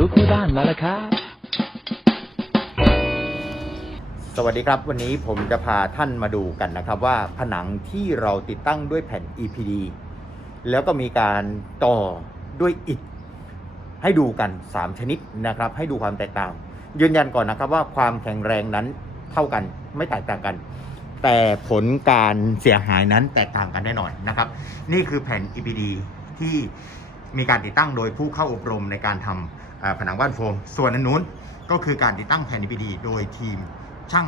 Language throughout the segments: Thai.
รู้คู่บ้านมาแล้วครับ สวัสดีครับ วันนี้ผมจะพาท่านมาดูกันนะครับว่าผนังที่เราติดตั้งด้วยแผ่น EPD แล้วก็มีการต่อด้วยอิฐให้ดูกัน 3 ชนิดนะครับ ให้ดูความแตกต่าง ยืนยันก่อนนะครับว่าความแข็งแรงนั้นเท่ากันไม่แตกต่างกัน แต่ผลการเสียหายนั้นแตกต่างกันแน่นอนนะครับ นี่คือแผ่น EPD ที่ มีการติดตั้งโดยผู้เข้าอบรมในการทำผนังบ้านโฟม ส่วนอันนู้นก็คือการติดตั้งแผ่น EPD โดยทีมช่าง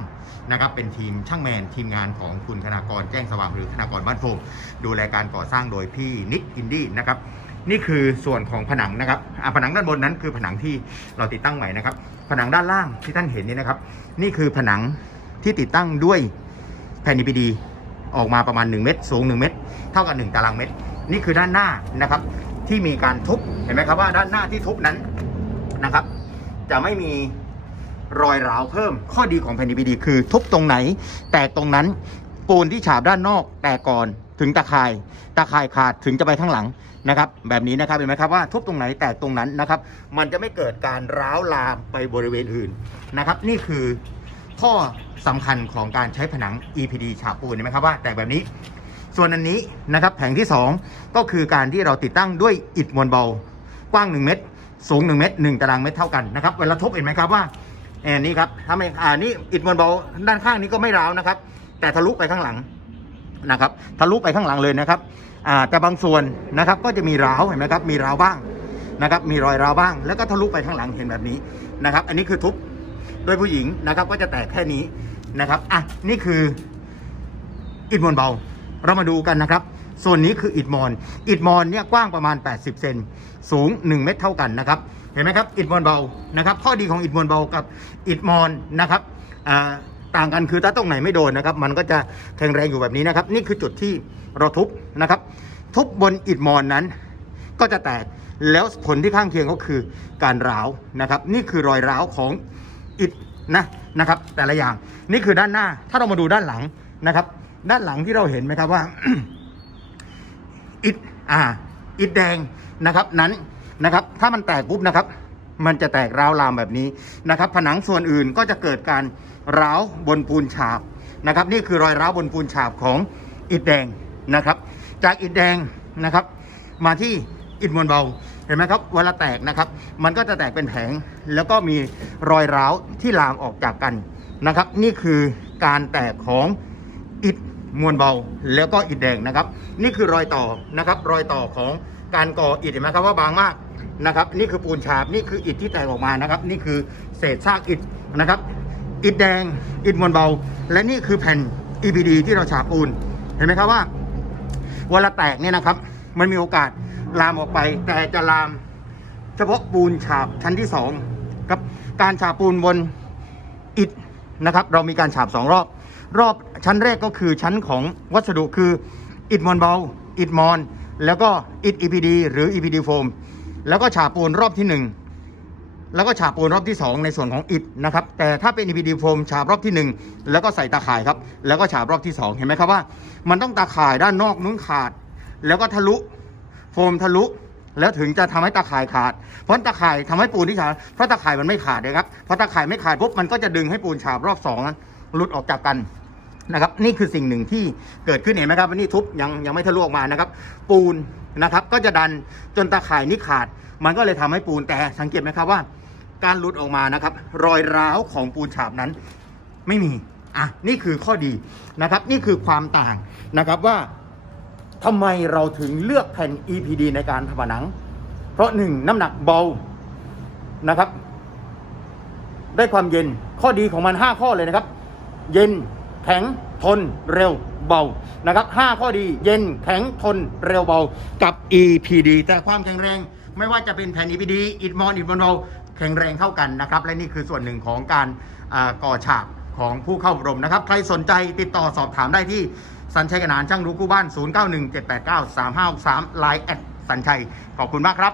นะครับเป็นทีมช่างแมนทีมงานของคุณธนากรแจ้งสว่างหรือธนากรบ้านโฟมดูแลการก่อสร้างโดยพี่นิกอินดี้นะครับนี่คือส่วนของผนังนะครับผนังด้านบนนั้นคือผนังที่เราติดตั้งใหม่นะครับ ผนังด้านล่างที่ท่านเห็นนี่นะครับ นี่คือผนังที่ติดตั้งด้วยแผ่น EPD ออกมาประมาณ 1 เมตร สูง 1 เมตร เท่ากับ 1 ตารางเมตร นี่คือด้านหน้านะครับ ที่มีการทุบเห็นไหมครับว่าด้านหน้าที่ทุบนั้นนะครับ จะไม่มีรอยร้าวเพิ่ม ข้อดีของแผ่น EPD คือ ทุบตรงไหน แตกตรงนั้นปูนที่ฉาบด้านนอกแตกก่อนถึงตะข่ายตะข่ายขาดถึงจะไปข้างหลังนะครับ แบบนี้นะครับเห็นไหมครับว่าทุบตรงไหนแตกตรงนั้นนะครับ มันจะไม่เกิดการร้าวลามไปบริเวณอื่นนะครับ นี่คือข้อสำคัญของการใช้ผนัง EPD ฉาบปูนเห็นไหมครับว่า แตกแบบนี้ ส่วนอันนี้นะครับแผงที่ 2 ก็คือการที่เราติดตั้งด้วยอิฐมวลเบา กว้าง 1 เมตร สูง 1 เมตร 1 ตารางเมตรเท่ากันนะครับเวลาทุบเห็นไหมครับว่าแอนนี่ครับถ้าไม่อ่านี่อิฐมวลเบาด้านข้างนี้ก็ไม่ร้าวนะครับ แต่ทะลุไปข้างหลังนะครับทะลุไปข้างหลังเลยนะครับอ่าแต่บางส่วนนะครับก็จะมีร้าวเห็นไหมครับมีร้าวบ้างนะครับมีรอยร้าวบ้าง แล้วก็ทะลุไปข้างหลังเห็นแบบนี้นะครับ อันนี้คือทุบโดยผู้หญิงนะครับ ก็จะแตกแค่นี้นะครับอะนี่คืออิฐมอนเบา เรามาดูกันนะครับส่วนนี้คืออิฐมอนอิฐมอนเนี่ยกว้างประมาณ 80 เซนสูง 1 เมตรเท่ากันนะครับ เห็นไหมครับอิฐมอนเบานะครับข้อดีของอิฐมอนเบากับอิฐมอนนะครับต่างกันคือถ้าตรงไหนไม่โดนนะครับ มันก็จะแข็งแรงอยู่แบบนี้นะครับ นี่คือจุดที่เราทุบนะครับ ทุบบนอิฐมอนนั้น ก็จะแตกแล้วผลที่ข้างเคียงก็คือการร้าวนะครับ นี่คือรอยร้าวของอิฐนะนะครับ แต่ละอย่างนี่คือด้านหน้าถ้าเรามาดูด้านหลังนะครับ ด้านหลังที่เราเห็นไหมครับว่าอิฐอ่าอิฐแดงนะครับนั้นนะครับ ถ้ามันแตกปุ๊บนะครับ มันจะแตกร้าวลามแบบนี้นะครับ ผนังส่วนอื่นก็จะเกิดการร้าวบนปูนฉาบนะครับ นี่คือรอยร้าวบนปูนฉาบของอิฐแดงนะครับ จากอิฐแดงนะครับ มาที่อิฐมวลเบาเห็นไหมครับเวลาแตกนะครับ มันก็จะแตกเป็นแผง แล้วก็มีรอยร้าวที่ลามออกจากกันนะครับ นี่คือการแตกของ มวลเบาแล้วก็อิฐแดงนะครับ นี่คือรอยต่อนะครับ รอยต่อของการก่ออิฐเห็นไหมครับว่าบางมากนะครับ นี่คือปูนฉาบนี่คืออิฐที่แตกออกมานะครับ นี่คือเศษซากอิฐนะครับ อิฐแดงอิฐมวลเบา และนี่คือแผ่น EPD ที่เราฉาบปูนเห็นไหมครับว่าเวลาแตกเนี่ยนะครับ มันมีโอกาสลามออกไป แต่จะลามเฉพาะปูนฉาบชั้นที่สองครับการฉาบปูนบนอิฐนะครับ เรามีการฉาบสองรอบ รอบชั้นแรกก็คือชั้นของวัสดุคืออิฐมอนเบาอิฐมอน แล้วก็อิฐ EPD หรือ EPD โฟมแล้วก็ฉาบปูนรอบที่หนึ่งแล้วก็ฉาบปูนรอบที่ 2 ในส่วนของอิฐนะครับ แต่ถ้าเป็น EPD โฟมฉาบรอบที่ 1 แล้วก็ใส่ตาข่ายครับ แล้วก็ฉาบรอบที่ 2 เห็นไหมครับว่า มันต้องตาข่ายด้านนอกนู้นขาด แล้วก็ทะลุโฟมทะลุแล้วถึงจะทำให้ตาข่ายขาด เพราะตาข่ายทำให้ปูนที่ฉาบเพราะตาข่ายมันไม่ขาดนะครับ เพราะตาข่ายไม่ขาดปุ๊บมันก็จะดึงให้ปูนฉาบรอบสองนั้นหลุดออกจากกัน นะครับนี่คือสิ่งหนึ่งที่เกิดขึ้นเห็นไหมครับวันนี้ทุบยังยังไม่ทะลุออกมานะครับ ปูนนะครับ ก็จะดันจนตาข่ายนี้ขาด มันก็เลยทำให้ปูนแต่สังเกตไหมครับว่า การหลุดออกมานะครับ รอยร้าวของปูนฉาบนั้น ไม่มีอะนี่คือข้อดีนะครับ นี่คือความต่างนะครับว่าทำไมเราถึงเลือกแผ่น EPD ในการทำผนัง เพราะหนึ่งน้ำหนักเบานะครับ ได้ความเย็นข้อดีของมัน 5 ข้อเลยนะครับ เย็น แข็งทนเร็วเบานะครับ5ข้อดีเย็นแข็งทนเร็วเบากับ EPD แต่ความแข็งแรง ไม่ว่าจะเป็นแผ่น EPD อิดมอนอิดมอนเบาแข็งแรงเท่ากันนะครับและนี่คือส่วนหนึ่งของการก่อฉากของผู้เข้าอบรมนะครับใครสนใจติดต่อสอบถามได้ที่สัญชัยกนานช่างรู้กู้บ้าน 0917893563 Line แอดสัญชัยขอบคุณมากครับ